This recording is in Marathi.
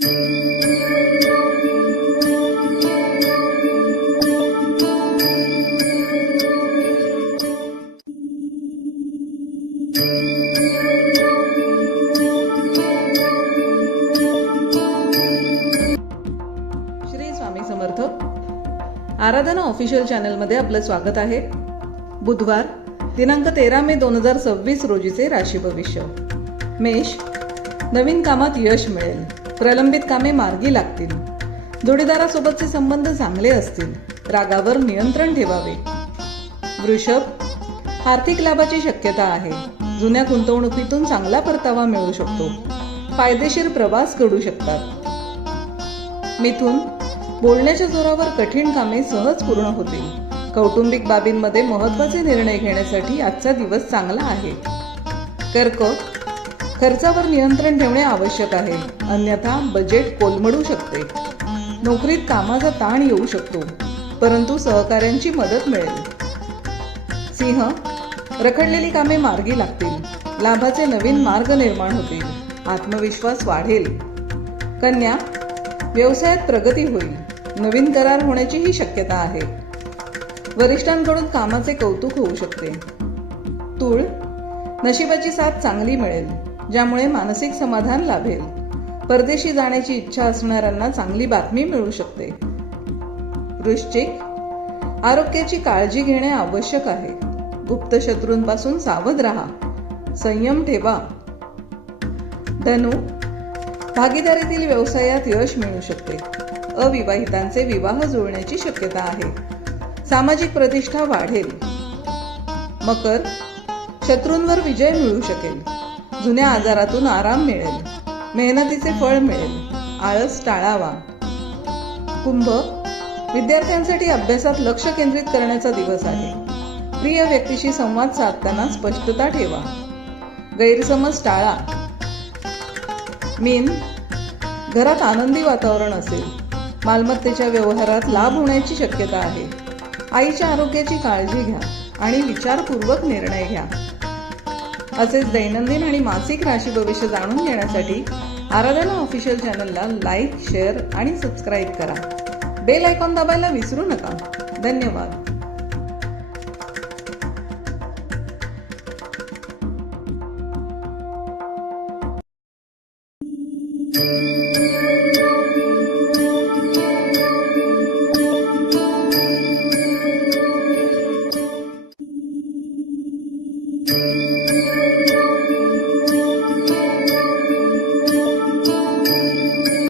श्री स्वामी समर्थ. आराधना ऑफिशियल चॅनलमध्ये आपलं स्वागत आहे. बुधवार दिनांक 13 मे 2026 रोजीचे राशी भविष्य. मेष, नवीन कामात यश मिळेल. प्रलंबित कामे मार्गी लागतील. जोडीदारासोबतचे संबंध चांगले असतील. रागावर नियंत्रण ठेवावे. वृषभ, आर्थिक लाभाची शक्यता आहे. जुन्या गुंतवणुकीतून चांगला परतावा मिळू शकतो. फायदेशीर प्रवास घडू शकतात. मिथुन, बोलण्याच्या जोरावर कठीण कामे सहज पूर्ण होतील. कौटुंबिक बाबींमध्ये महत्त्वाचे निर्णय घेण्यासाठी आजचा दिवस चांगला आहे. कर्क, खर्चावर नियंत्रण ठेवणे आवश्यक आहे, अन्यथा बजेट कोलमडू शकते. नोकरीत कामाचा ताण येऊ शकतो, परंतु सहकाऱ्यांची मदत मिळेल. सिंह, रखडलेली कामे मार्गी लागतील. लाभाचे नवीन मार्ग निर्माण होतील. आत्मविश्वास वाढेल. कन्या, व्यवसायात प्रगती होईल. नवीन करार होण्याचीही शक्यता आहे. वरिष्ठांकडून कामाचे कौतुक होऊ शकते. तूळ, नशिबाची साथ चांगली मिळेल, ज्यामुळे मानसिक समाधान लाभेल. परदेशी जाण्याची इच्छा असणाऱ्यांना चांगली बातमी मिळू शकते. वृश्चिक, आरोग्याची काळजी घेणे आवश्यक आहे. गुप्त शत्रूंपासून सावध राहा. संयम ठेवा. धनु, भागीदारीतील व्यवसायात यश मिळू शकते. अविवाहितांचे विवाह जुळण्याची शक्यता आहे. सामाजिक प्रतिष्ठा वाढेल. मकर, शत्रूंवर विजय मिळू शकेल. जुन्या आजारातून आराम मिळेल. मेहनतीचे फळ मिळेल. आळस टाळावा. कुंभ, विद्यार्थ्यांसाठी अभ्यासात लक्ष केंद्रित करण्याचा दिवस आहे. प्रिय व्यक्तीशी संवाद साधताना स्पष्टता ठेवा. गैरसमज टाळा. मीन, घरात आनंदी वातावरण असेल. मालमत्तेच्या व्यवहारात लाभ होण्याची शक्यता आहे. आईच्या आरोग्याची काळजी घ्या आणि विचारपूर्वक निर्णय घ्या. असेच दैनंदिन आणि मासिक राशी भविष्य जाणून घेण्यासाठी आराधना ऑफिशियल चॅनलला लाईक, शेअर आणि सबस्क्राईब करा. बेल आयकॉन दाबायला विसरू नका. धन्यवाद.